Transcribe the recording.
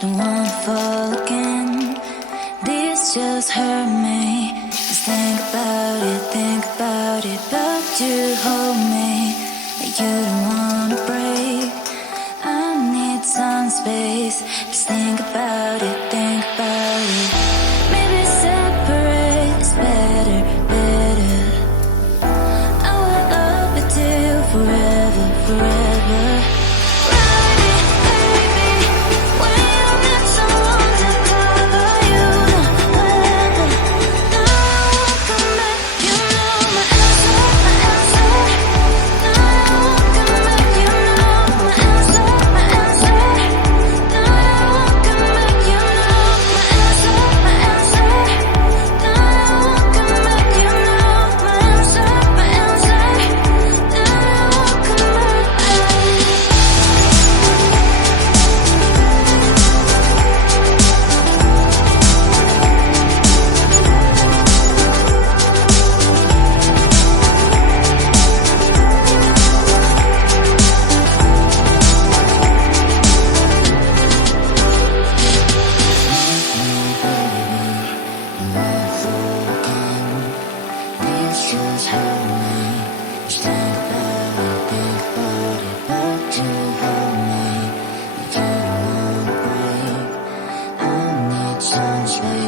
don't wanna fall again. This just hurt me. Just think about it, but you hold me. You don't wanna break. I need some space. Just think about it, Maybe separate is better. I will love you till forever. Just hold me. Just think about it, but you hold me. You don't wanna break. I need some space.